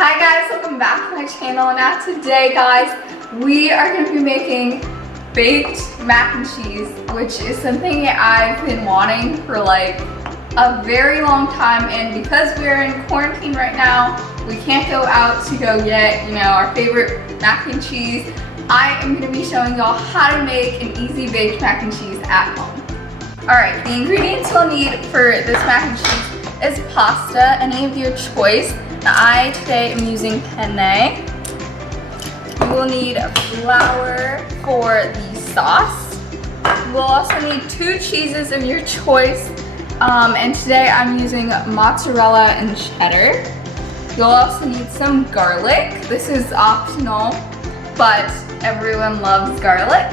Hi guys, welcome back to my channel. Now today guys, we are going to be making baked mac and cheese, which is something I've been wanting for like a very long time, and because we're in quarantine right now, we can't go out to go get, our favorite mac and cheese. I am going to be showing y'all how to make an easy baked mac and cheese at home. Alright, the ingredients you'll need for this mac and cheese is pasta, any of your choice. Now, I today am using penne. You will need flour for the sauce. You will also need 2 cheeses of your choice. And today I'm using mozzarella and cheddar. You'll also need some garlic. This is optional, but everyone loves garlic.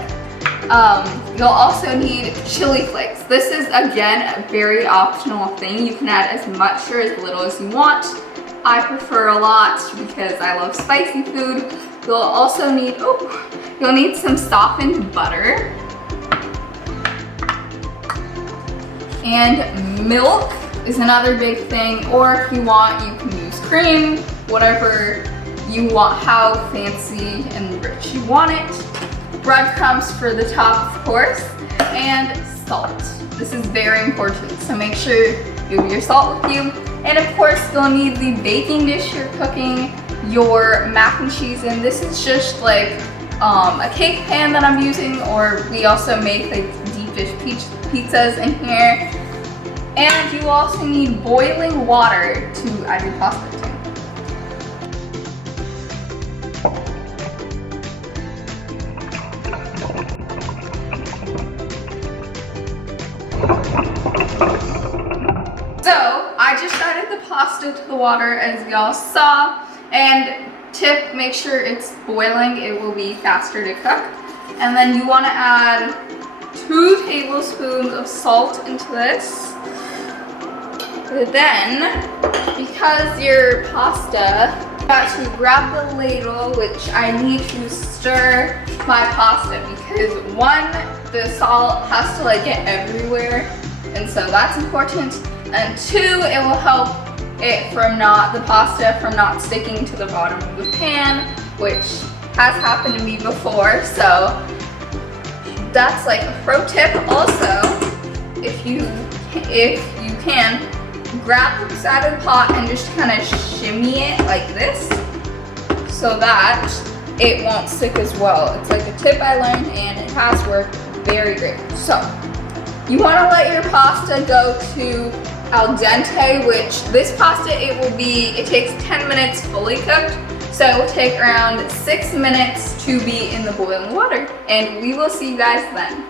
You'll also need chili flakes. This is, again, a very optional thing. You can add as much or as little as you want. I prefer a lot because I love spicy food. You'll also need, you'll need some softened butter. And milk is another big thing, or if you want, you can use cream, whatever you want, how fancy and rich you want it. Breadcrumbs for the top, of course, and salt. This is very important, so make sure you have your salt with you. And of course, you'll need the baking dish you're cooking your mac and cheese in. This is just like a cake pan that I'm using, or we also make like deep dish pizzas in here. And you also need boiling water to add your pasta to. So I just added the pasta to the water, as y'all saw, and tip, make sure it's boiling, it will be faster to cook. And then you want to add 2 tablespoons of salt into this. Then, because your pasta, you have to grab the ladle, which I need to stir my pasta because 1, the salt has to like get everywhere, and so that's important. And 2, it will help it the pasta from not sticking to the bottom of the pan, which has happened to me before. So that's like a pro tip. Also, if you can, grab the side of the pot and just kind of shimmy it like this so that it won't stick as well. It's like a tip I learned and it has worked very great. So you want to let your pasta go to al dente, which this pasta, it takes 10 minutes fully cooked. So it will take around 6 minutes to be in the boiling water, and we will see you guys then.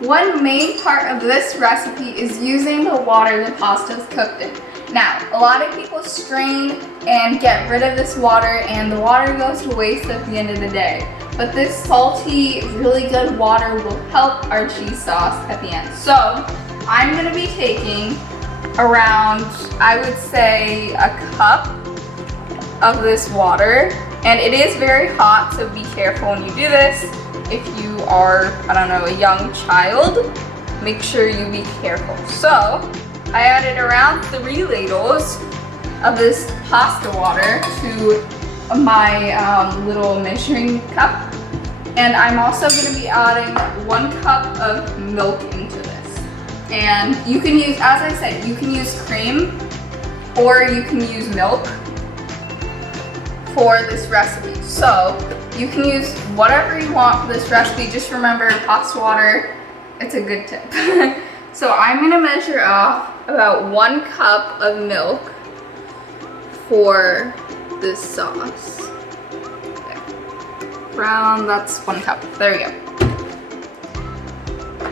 One main part of this recipe is using the water the pasta is cooked in. Now, a lot of people strain and get rid of this water, and the water goes to waste at the end of the day. But this salty, really good water will help our cheese sauce at the end. So I'm gonna be taking around, I would say, a cup of this water. And it is very hot, so be careful when you do this. If you are, a young child, make sure you be careful. So I added around 3 ladles of this pasta water to my little measuring cup. And I'm also going to be adding 1 cup of milk into this. And you can use, as I said, you can use cream or you can use milk for this recipe. So you can use whatever you want for this recipe. Just remember, pasta water, it's a good tip. So I'm going to measure off about 1 cup of milk for this sauce. That's 1 cup. There we go.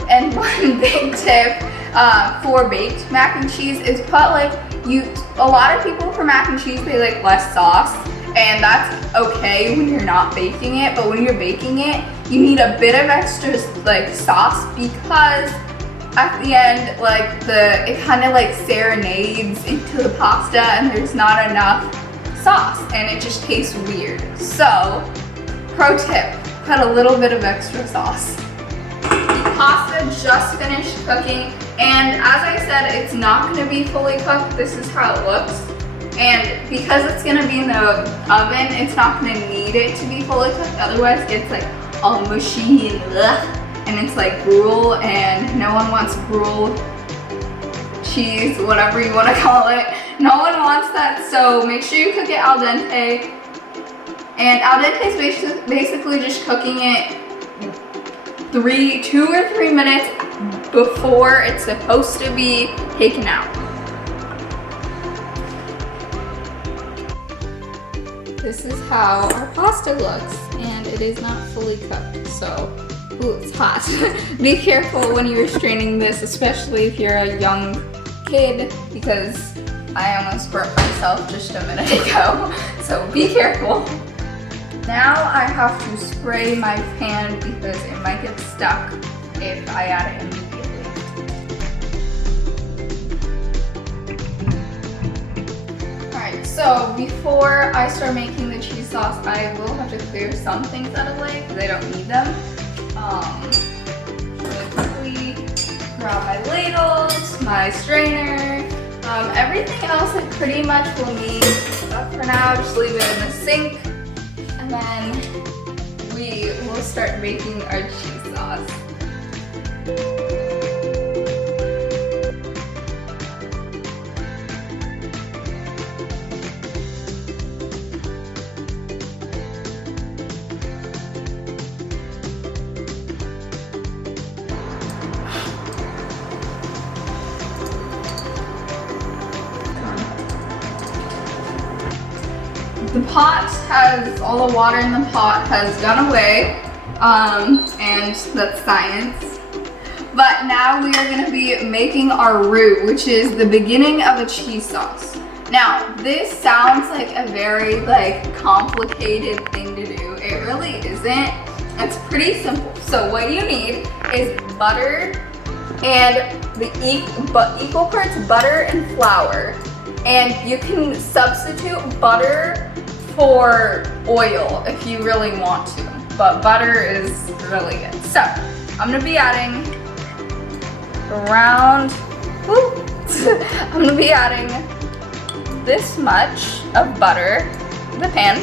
And one big tip for baked mac and cheese is put a lot of people for mac and cheese, they like less sauce, and that's okay when you're not baking it, but when you're baking it, you need a bit of extra sauce, because at the end, it kind of serenades into the pasta and there's not enough sauce and it just tastes weird. So, pro tip, put a little bit of extra sauce. The pasta just finished cooking, and as I said, it's not going to be fully cooked. This is how it looks. And because it's gonna be in the oven, it's not gonna need it to be fully cooked. Otherwise it gets like all mushy and ugh, and it's like gruel, and no one wants gruel cheese, whatever you wanna call it. No one wants that, so make sure you cook it al dente. And al dente is basically just cooking it 2 or 3 minutes before it's supposed to be taken out. This is how our pasta looks, and it is not fully cooked, so, ooh, it's hot. Be careful when you're straining this, especially if you're a young kid, because I almost burnt myself just a minute ago, so be careful. Now I have to spray my pan because it might get stuck if I add it immediately. Alright, so before I start making the cheese sauce, I will have to clear some things out of the way because I don't need them. Really quickly, grab my ladles, my strainer, everything else I pretty much will need. But for now, just leave it in the sink. And then we will start making our cheese sauce. The pot has, all the water in the pot has gone away, and that's science. But now we are gonna be making our roux, which is the beginning of a cheese sauce. Now, this sounds like a very complicated thing to do. It really isn't. It's pretty simple. So what you need is butter and the equal parts butter and flour. And you can substitute butter for oil if you really want to, but butter is really good. So I'm gonna be adding I'm gonna be adding this much of butter to the pan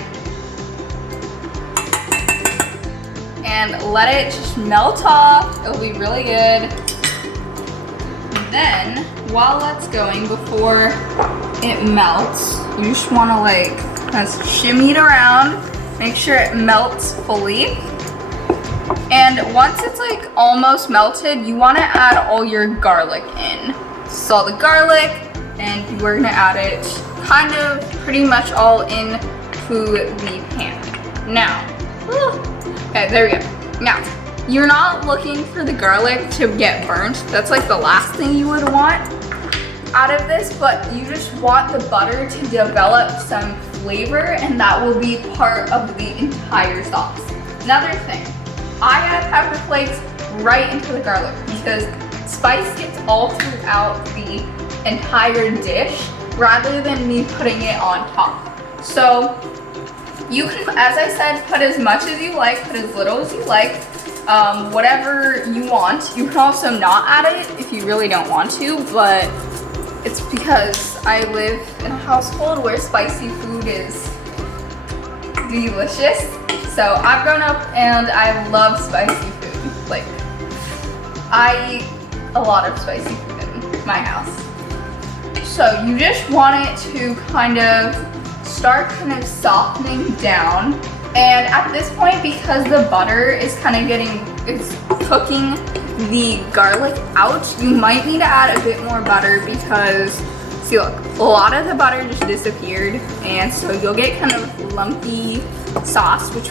and let it just melt off. It'll be really good. And then while that's going, before it melts, you just want to just shimmy it around, make sure it melts fully. And once it's almost melted, you want to add all your garlic in. So all the garlic, and we're gonna add it kind of pretty much all into the pan. Now, okay, there we go. Now, you're not looking for the garlic to get burnt. That's the last thing you would want out of this, but you just want the butter to develop some flavor, and that will be part of the entire sauce. Another thing, I add pepper flakes right into the garlic because spice gets all throughout the entire dish rather than me putting it on top. So you can, as I said, put as much as you like, put as little as you like, whatever you want. You can also not add it if you really don't want to, but it's because I live in a household where spicy food is delicious. So I've grown up and I love spicy food. I eat a lot of spicy food in my house. So you just want it to start softening down. And at this point, because the butter is it's cooking the garlic out, you might need to add a bit more butter because, see, look, a lot of the butter just disappeared, and so you'll get lumpy sauce, which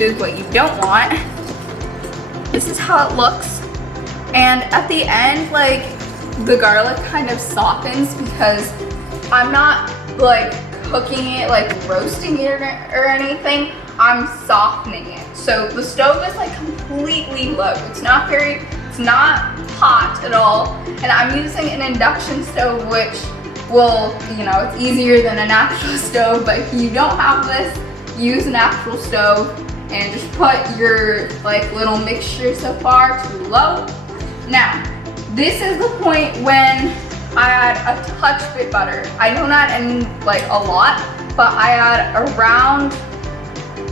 is what you don't want. This is how it looks, and at the end, the garlic softens because I'm not cooking it, roasting it or anything. I'm softening it. So the stove is completely low. It's not hot at all. And I'm using an induction stove, which will, it's easier than an actual stove, but if you don't have this, use an actual stove and just put your little mixture so far to low. Now, this is the point when I add a touch bit butter. I don't add any, like a lot, but I add around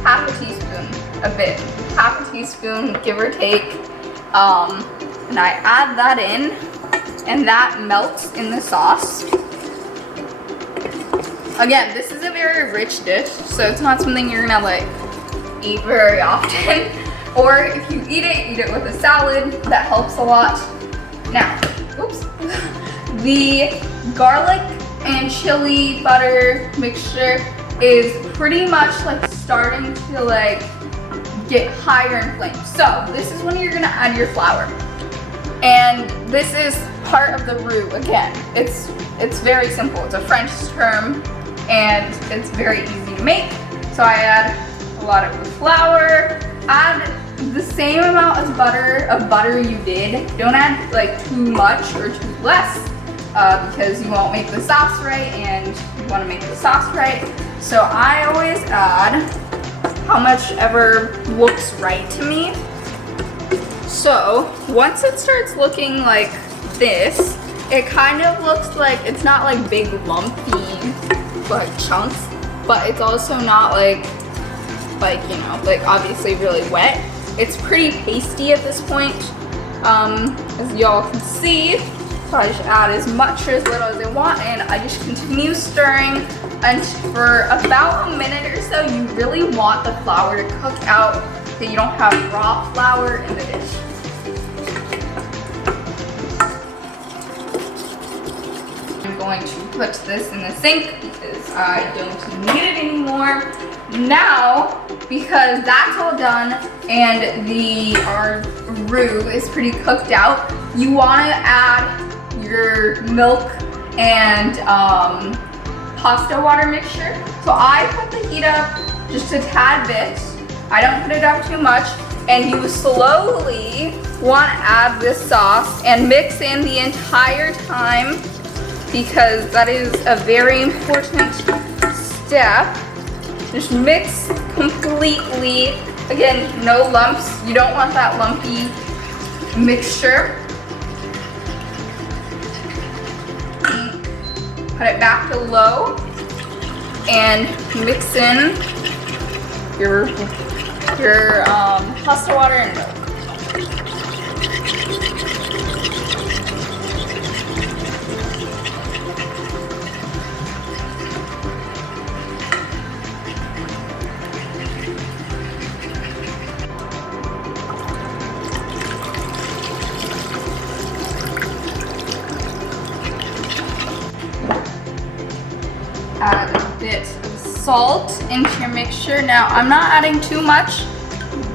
half a teaspoon, a bit. Half a teaspoon, give or take. And I add that in, and that melts in the sauce. Again, this is a very rich dish, so it's not something you're gonna like eat very often. Or if you eat it with a salad. That helps a lot. Now, oops. The garlic and chili butter mixture is pretty much like starting to like get higher in flame. So this is when you're gonna add your flour. And this is part of the roux. Again, it's very simple. It's a French term and it's very easy to make. So I add a lot of the flour, add the same amount of butter you did. Don't add like too much or too less because you won't make the sauce right, and you want to make the sauce right. So I always add how much ever looks right to me. So once it starts looking like this, it kind of looks like it's not like big lumpy like chunks, but it's also not like you know, like obviously really wet. It's pretty pasty at this point, as y'all can see. So I just add as much or as little as I want, and I just continue stirring. And for about a minute or so, you really want the flour to cook out so you don't have raw flour in the dish. I'm going to put this in the sink because I don't need it anymore. Now, because that's all done and our roux is pretty cooked out, you want to add your milk and pasta water mixture. So I put the heat up just a tad bit. I don't put it up too much. And you slowly want to add this sauce and mix in the entire time, because that is a very important step. Just mix completely. Again, no lumps. You don't want that lumpy mixture. Put it back to low and mix in your pasta water and milk. Add a bit of salt into your mixture. Now, I'm not adding too much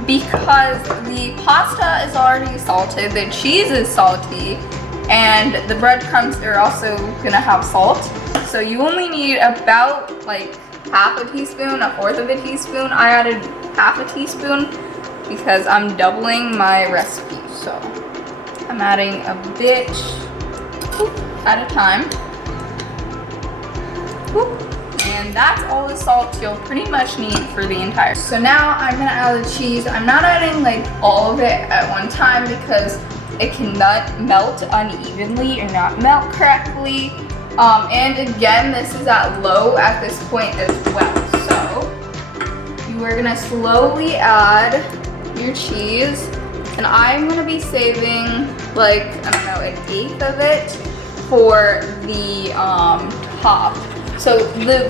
because the pasta is already salted, the cheese is salty, and the breadcrumbs are also gonna have salt. So you only need about like half a teaspoon, a fourth of a teaspoon. I added half a teaspoon because I'm doubling my recipe. So I'm adding a bit at a time. And that's all the salt you'll pretty much need for the entire. So now I'm gonna add the cheese. I'm not adding like all of it at one time because it can melt unevenly or not melt correctly. And again, this is at low at this point as well. So you are gonna slowly add your cheese, and I'm gonna be saving like, I don't know, an eighth of it for the top. So the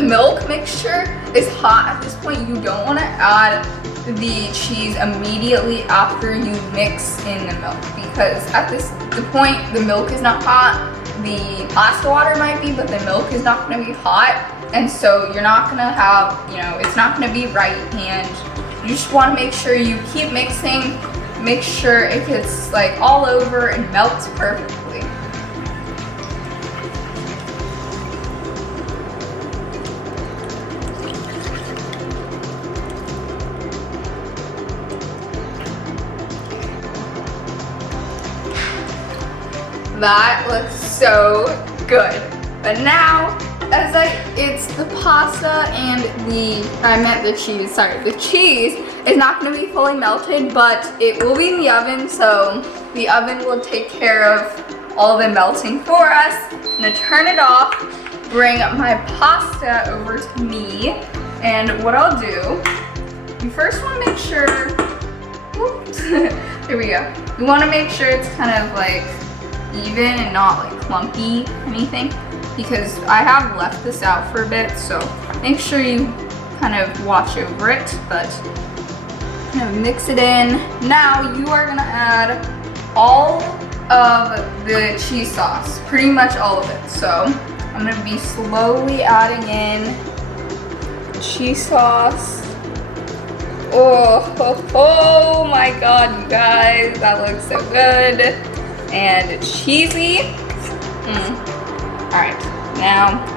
milk mixture is hot at this point. You don't want to add the cheese immediately after you mix in the milk, because at the point the milk is not hot. The pasta water might be, but the milk is not going to be hot, and so you're not going to have, you know, it's not going to be right. And you just want to make sure you keep mixing, make sure it gets like all over and melts perfectly. That looks so good. But now, it's the pasta and the cheese, sorry. The cheese is not gonna be fully melted, but it will be in the oven, so the oven will take care of all of it melting for us. I'm gonna turn it off, bring my pasta over to me, and what I'll do, you first wanna make sure, oops, there we go. You wanna make sure it's kind of like even and not like clumpy or anything, because I have left this out for a bit, so make sure you kind of watch over it, but kind of mix it in. Now you are gonna add all of the cheese sauce, pretty much all of it. So I'm gonna be slowly adding in cheese sauce. Oh my God, you guys, that looks so good. And cheesy. All right, now.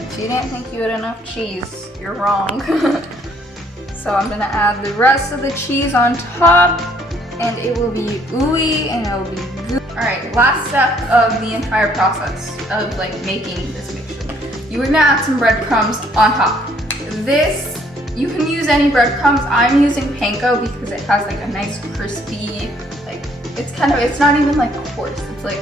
If you didn't think you had enough cheese, you're wrong. So I'm gonna add the rest of the cheese on top, and it will be ooey and it will be good. All right, last step of the entire process of like making this mixture. You are gonna add some breadcrumbs on top. This, you can use any breadcrumbs. I'm using panko because it has like a nice crispy, like it's not even like coarse. It's like,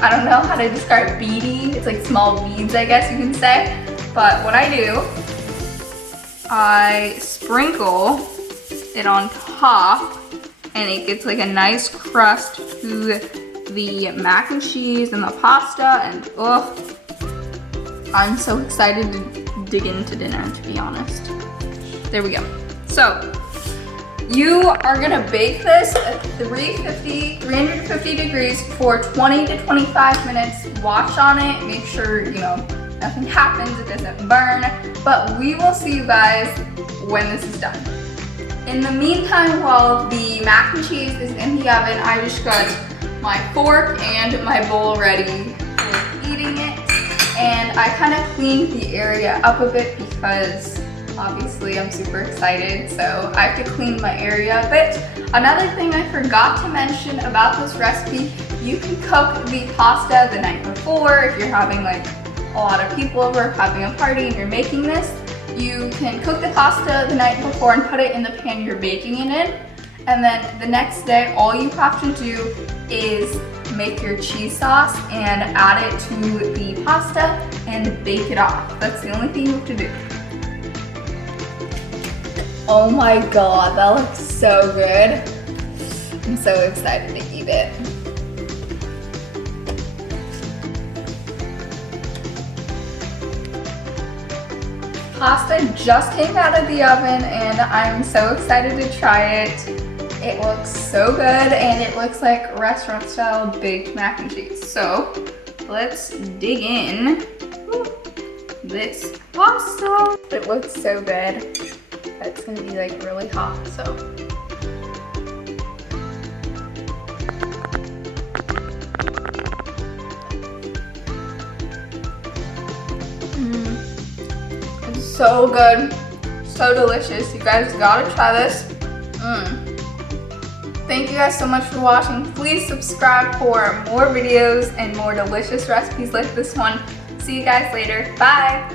I don't know how to describe beady. It's like small beads, I guess you can say. But what I do, I sprinkle it on top and it gets like a nice crust to the mac and cheese and the pasta, and I'm so excited to dig into dinner, to be honest. There we go. So you are gonna bake this at 350 degrees for 20 to 25 minutes. Watch on it, make sure, nothing happens, it doesn't burn, but we will see you guys when this is done. In the meantime, while the mac and cheese is in the oven, I just got my fork and my bowl ready for eating it. And I kind of cleaned the area up a bit because obviously I'm super excited, so I have to clean my area a bit. Another thing I forgot to mention about this recipe, you can cook the pasta the night before if you're having like a lot of people over, having a party and you're making this. You can cook the pasta the night before and put it in the pan you're baking it in. And then the next day, all you have to do is make your cheese sauce and add it to the pasta and bake it off. That's the only thing you have to do. Oh my God, that looks so good. I'm so excited to eat it. Pasta just came out of the oven and I'm so excited to try it. It looks so good and it looks like restaurant style baked mac and cheese. So let's dig in this pasta. It looks so good. It's gonna be like really hot, so. It's so good, so delicious. You guys gotta try this. Thank you guys so much for watching. Please subscribe for more videos and more delicious recipes like this one. See you guys later. Bye.